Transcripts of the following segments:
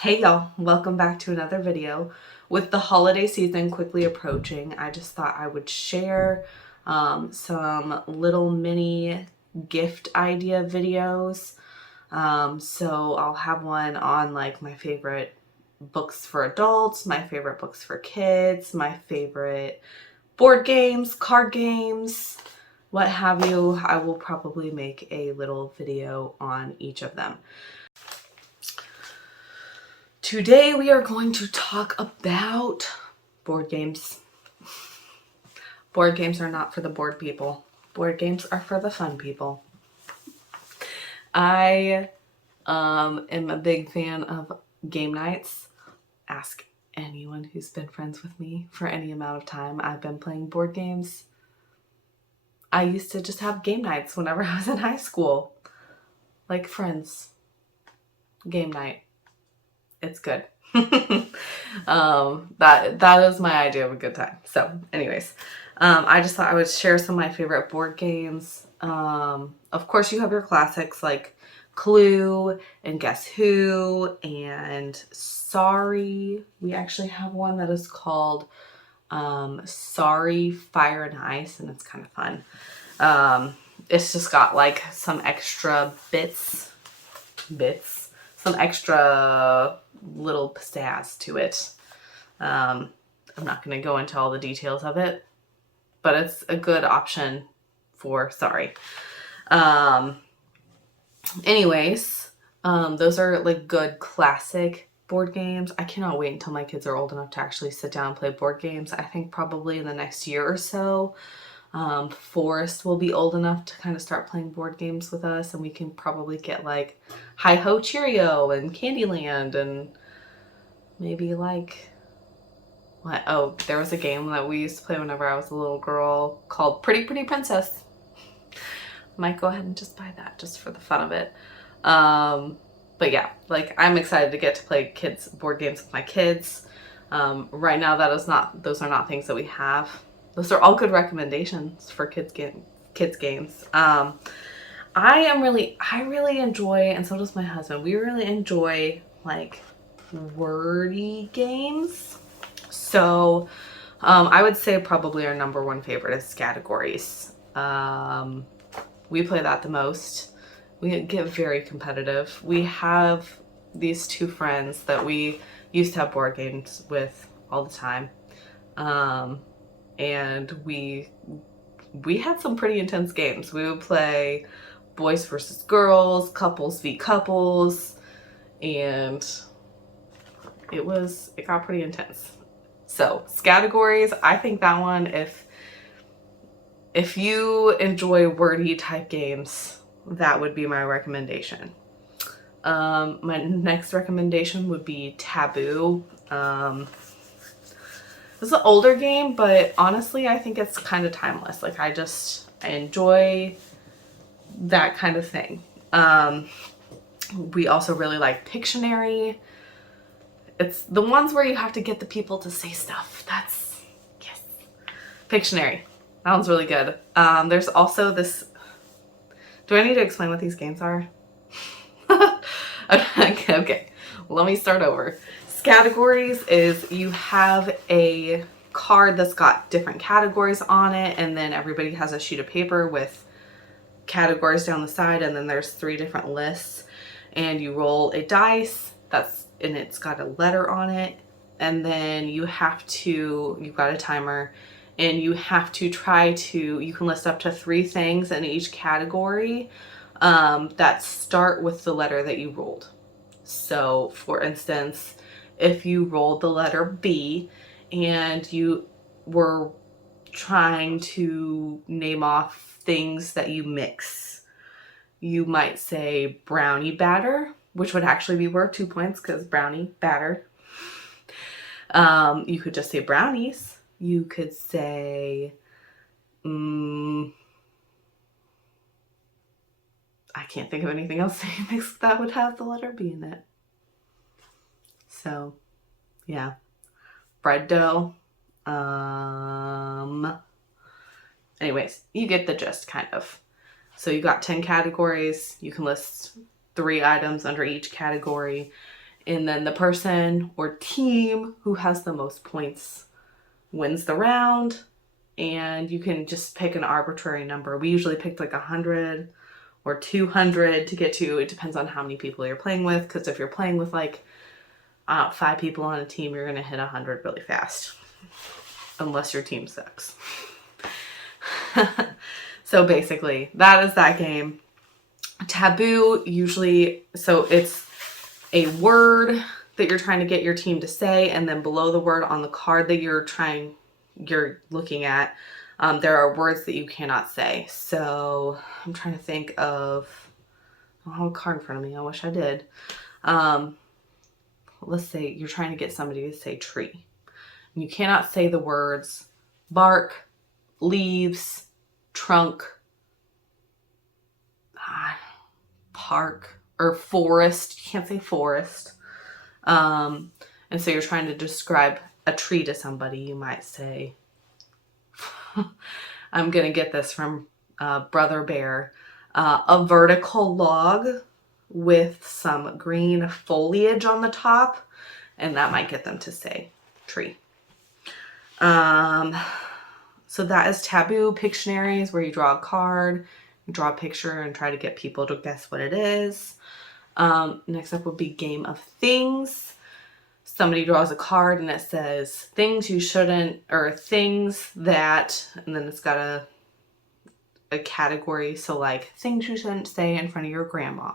Hey y'all, welcome back to another video. With the holiday season quickly approaching, I just thought I would share some little mini gift idea videos. So I'll have one on like my favorite books for adults, my favorite books for kids, my favorite board games, card games, what have you. I will probably make a little video on each of them. Today we are going to talk about board games. Board games are not for the bored people. Board games are for the fun people. I am a big fan of game nights. Ask anyone who's been friends with me for any amount of time. I've been playing board games. I used to just have game nights whenever I was in high school. Like friends. Game night. It's good. That is my idea of a good time. So anyways, I just thought I would share some of my favorite board games. Of course you have your classics like Clue and Guess Who and Sorry. We actually have one that is called Sorry, Fire and Ice, and it's kind of fun. It's just got like some extra bits, some extra little pizzazz to it. I'm not going to go into all the details of it, but it's a good option for Sorry. Anyways, those are like good classic board games. I cannot wait until my kids are old enough to actually sit down and play board games. I think probably in the next year or so. Forrest will be old enough to kind of start playing board games with us, and we can probably get like Hi Ho Cheerio and Candyland and maybe like what? Oh, there was a game that we used to play whenever I was a little girl called Pretty Pretty Princess. Might go ahead and just buy that just for the fun of it. But yeah, like I'm excited to get to play kids board games with my kids. Right now those are not things that we have. Those are all good recommendations for kids games. I really enjoy, and so does my husband. We really enjoy like wordy games. So I would say probably our number one favorite is Categories. We play that the most. We get very competitive. We have these two friends that we used to have board games with all the time. And we had some pretty intense games. We would play boys versus girls, couples v couples, and it got pretty intense. So, Categories, I think that one, if you enjoy wordy type games, that would be my recommendation. My next recommendation would be Taboo. It's an older game, but honestly, I think it's kind of timeless. Like I enjoy that kind of thing. We also really like Pictionary. It's the ones where you have to get the people to say stuff. Yes. Pictionary. That one's really good. There's also this. Do I need to explain what these games are? Okay, let me start over. Categories is you have a card that's got different categories on it, and then everybody has a sheet of paper with categories down the side, and then there's 3 different lists, and you roll a dice and it's got a letter on it, and then you've got a timer, and you have to you can list up to 3 things in each category that start with the letter that you rolled. So for instance, if you rolled the letter B and you were trying to name off things that you mix, you might say brownie batter, which would actually be worth 2 points because brownie batter. You could just say brownies. You could say, I can't think of anything else that would have the letter B in it. So, yeah. Bread dough. Anyways, you get the gist, kind of. So you got 10 categories. You can list 3 items under each category. And then the person or team who has the most points wins the round. And you can just pick an arbitrary number. We usually picked like 100 or 200 to get to. It depends on how many people you're playing with. Because if you're playing with like 5 people on a team, you're going to hit 100 really fast. Unless your team sucks. So basically, that is that game. Taboo usually, so it's a word that you're trying to get your team to say, and then below the word on the card that you're looking at, there are words that you cannot say. So I'm trying to think of, I don't have a card in front of me. I wish I did. Let's say you're trying to get somebody to say tree. You cannot say the words bark, leaves, trunk, park, or forest. You can't say forest. And so you're trying to describe a tree to somebody. You might say, I'm going to get this from Brother Bear, a vertical log with some green foliage on the top, and that might get them to say tree. So that is Taboo. Pictionaries, where you draw a card, you draw a picture, and try to get people to guess what it is. Next up would be Game of Things. Somebody draws a card and it says things you shouldn't, or things that, and then it's got a category. So like things you shouldn't say in front of your grandma,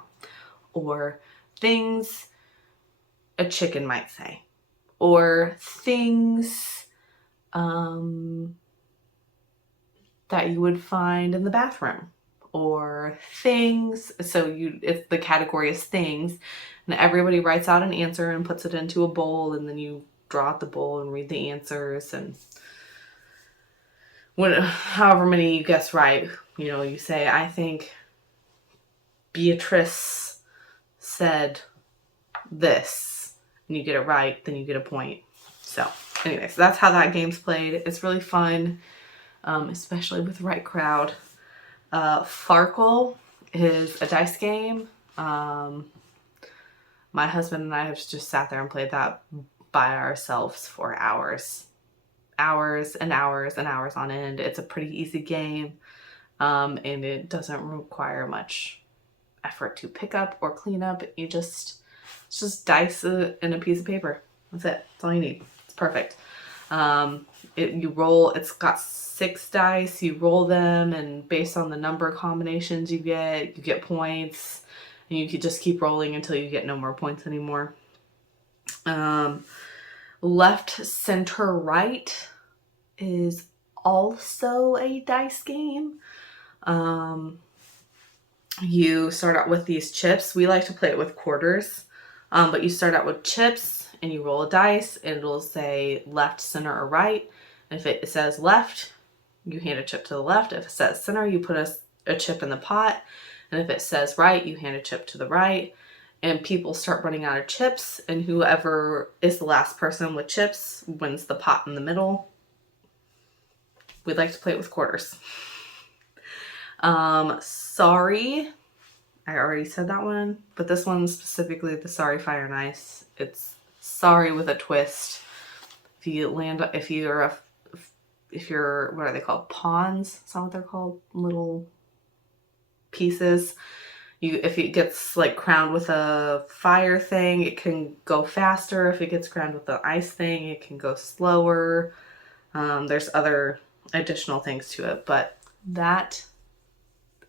or things a chicken might say, or things that you would find in the bathroom, or things. So if the category is things, and everybody writes out an answer and puts it into a bowl, and then you draw out the bowl and read the answers, and however many you guess right, you say, I think Beatrice said this, and you get it right, then you get a point. So anyway, so that's how that game's played. It's really fun, especially with the right crowd. Farkle is a dice game. My husband and I have just sat there and played that by ourselves for hours and hours and hours on end. It's a pretty easy game, and it doesn't require much effort to pick up or clean up. It's just dice and a piece of paper. That's it. That's all you need. It's perfect. You roll. It's got 6 dice. You roll them, and based on the number combinations you get points. And you could just keep rolling until you get no more points anymore. Left, center, right is also a dice game. You start out with these chips. We like to play it with quarters. But you start out with chips and you roll a dice, and it'll say left, center, or right. And if it says left, you hand a chip to the left. If it says center, you put a chip in the pot. And if it says right, you hand a chip to the right. And people start running out of chips, and whoever is the last person with chips wins the pot in the middle. We'd like to play it with quarters. Sorry, I already said that one, but this one specifically, the Sorry Fire and Ice, it's sorry with a twist. If you're, what are they called? Pawns? Is that what they're called? Little pieces. If it gets like crowned with a fire thing, it can go faster. If it gets crowned with the ice thing, it can go slower. There's other additional things to it, but that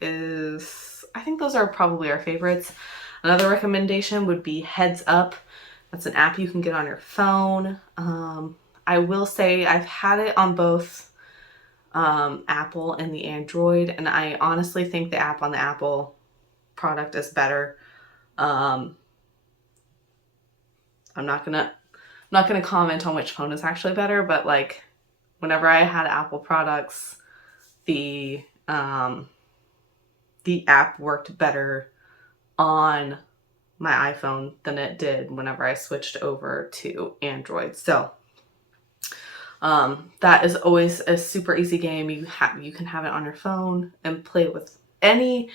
is, I think those are probably our favorites. Another recommendation would be Heads Up. That's an app you can get on your phone. I will say I've had it on both Apple and the Android, and I honestly think the app on the Apple product is better. I'm not gonna comment on which phone is actually better, but like whenever I had Apple products, the app worked better on my iPhone than it did whenever I switched over to Android. So that is always a super easy game. You can have it on your phone and play with any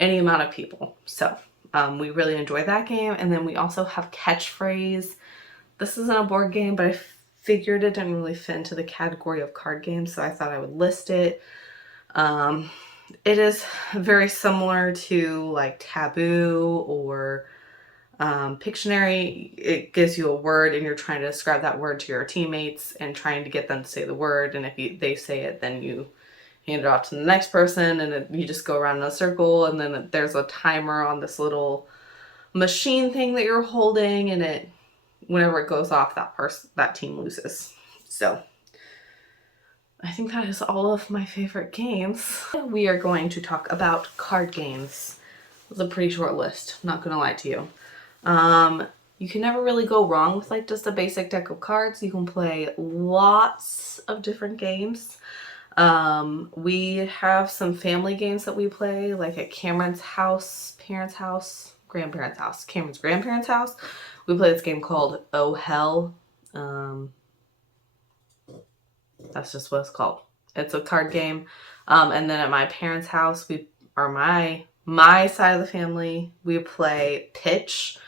amount of people. So We really enjoy that game. And then we also have Catchphrase. This isn't a board game, but I figured it didn't really fit into the category of card games, so I thought I would list it. It is very similar to like Taboo or Pictionary. It gives you a word and you're trying to describe that word to your teammates and trying to get them to say the word. And if they say it, then you hand it off to the next person, and you just go around in a circle, and then there's a timer on this little machine thing that you're holding, and whenever it goes off, that team loses. So I think that is all of my favorite games. We are going to talk about card games. It was a pretty short list, not gonna lie to you. You can never really go wrong with like just a basic deck of cards. You can play lots of different games. We have some family games that we play, like at Cameron's house, parents' house, grandparents' house, Cameron's grandparents' house. We play this game called Oh Hell. That's just what it's called. It's a card game. And then at my parents' house, my side of the family, we play Pitch.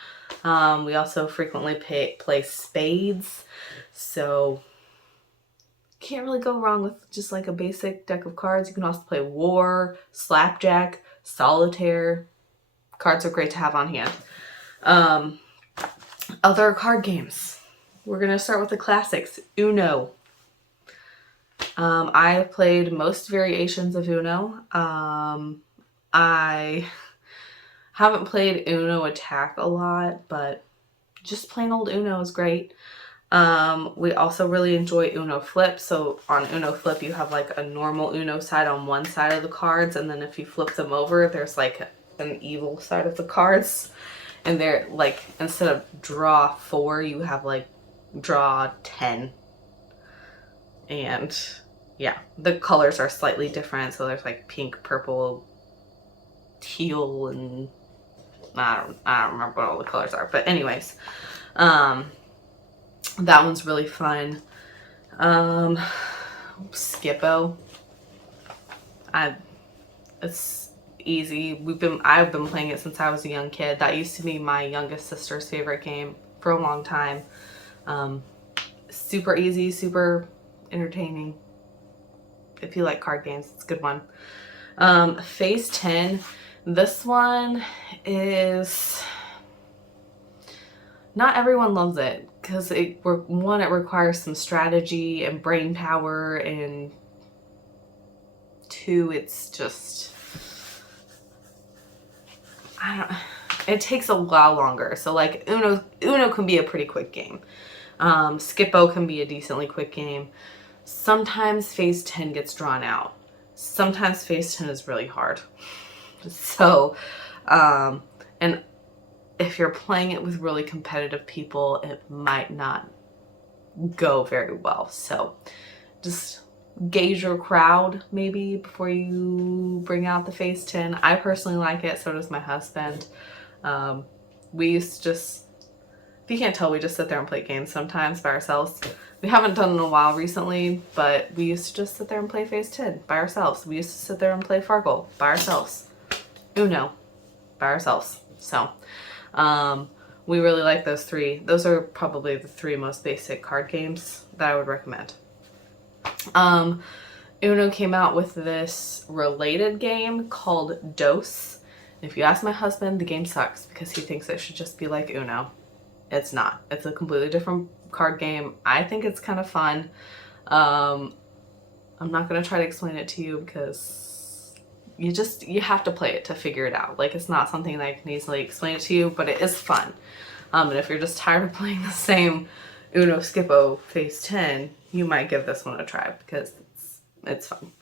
We also frequently play Spades. So can't really go wrong with just like a basic deck of cards. You can also play War, Slapjack, Solitaire. Cards are great to have on hand. Other card games. We're going to start with the classics. Uno. I played most variations of Uno. I haven't played Uno Attack a lot, but just plain old Uno is great. We also really enjoy Uno Flip. So on Uno Flip, you have like a normal Uno side on one side of the cards, and then if you flip them over, there's like an evil side of the cards. And they're like, instead of draw 4, you have like draw 10. And yeah, the colors are slightly different. So there's like pink, purple, teal, and I don't remember what all the colors are. But anyways, that one's really fun. Skippo. It's easy. I've been playing it since I was a young kid. That used to be my youngest sister's favorite game for a long time. Super easy, super entertaining. If you like card games, it's a good one. Phase 10. This one is... Not everyone loves it because it requires some strategy and brain power, and 2, it's just... it takes a lot longer. So like Uno can be a pretty quick game. Skippo can be a decently quick game. Sometimes phase 10 gets drawn out. Sometimes phase 10 is really hard. So, and if you're playing it with really competitive people, it might not go very well. So just gauge your crowd maybe before you bring out the phase 10. I personally like it, so does my husband. We used to just, if you can't tell, we just sit there and play games sometimes by ourselves. We haven't done it in a while recently, but we used to just sit there and play phase 10 by ourselves. We used to sit there and play Farkle by ourselves. Uno by ourselves. So we really like those 3. Those are probably the 3 most basic card games that I would recommend. Uno came out with this related game called Dose. If you ask my husband, the game sucks because he thinks it should just be like Uno. It's not. It's a completely different card game. I think it's kind of fun. I'm not going to try to explain it to you because you have to play it to figure it out. Like, it's not something that I can easily explain it to you, but it is fun. And if you're just tired of playing the same Uno Skippo phase 10, you might give this one a try because it's fun.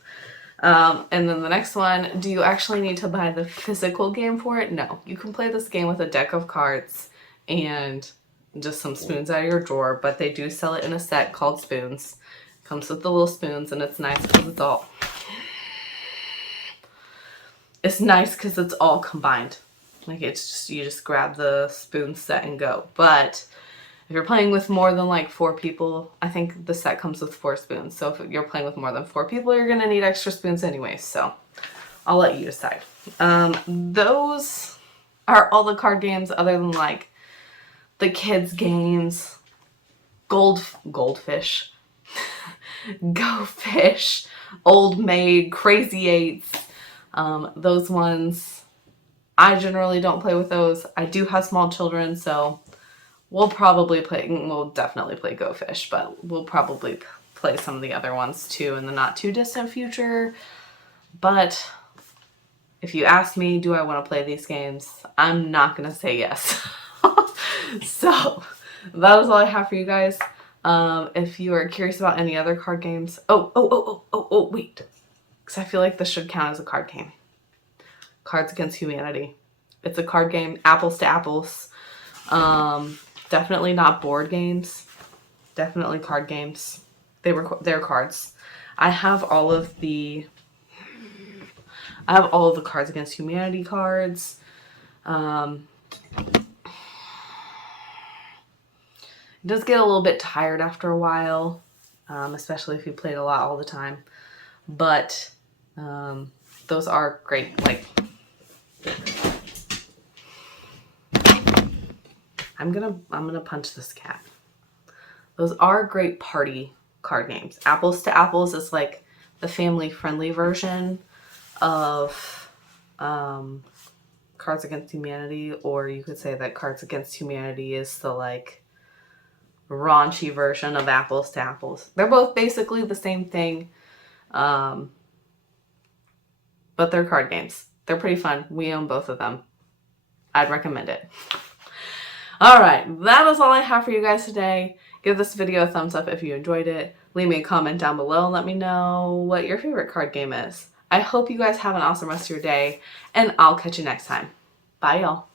And then the next one, do you actually need to buy the physical game for it? No. You can play this game with a deck of cards and just some spoons out of your drawer, but they do sell it in a set called Spoons. It comes with the little spoons, and it's nice because it's all combined. Like, it's just, you just grab the spoon set and go. But if you're playing with more than like 4 people, I think the set comes with 4 spoons. So if you're playing with more than 4 people, you're going to need extra spoons anyway. So I'll let you decide. Those are all the card games other than like the kids games, Goldfish, Go Fish, Old Maid, Crazy Eights, those ones. I generally don't play with those. I do have small children, so we'll definitely play Go Fish, but we'll probably play some of the other ones too in the not too distant future. But if you ask me, do I want to play these games? I'm not going to say yes. So that is all I have for you guys. If you are curious about any other card games, wait, because I feel like this should count as a card game. Cards Against Humanity. It's a card game, apples to apples. Definitely not board games. Definitely card games. They're cards. I have all of the Cards Against Humanity cards. It does get a little bit tired after a while, especially if you played a lot all the time. But those are great. Like, I'm gonna punch this cat. Those are great party card games. Apples to Apples is like the family-friendly version of Cards Against Humanity, or you could say that Cards Against Humanity is the like raunchy version of Apples to Apples. They're both basically the same thing, but they're card games. They're pretty fun. We own both of them. I'd recommend it. All right, that is all I have for you guys today. Give this video a thumbs up if you enjoyed it. Leave me a comment down below and let me know what your favorite card game is. I hope you guys have an awesome rest of your day, and I'll catch you next time. Bye, y'all.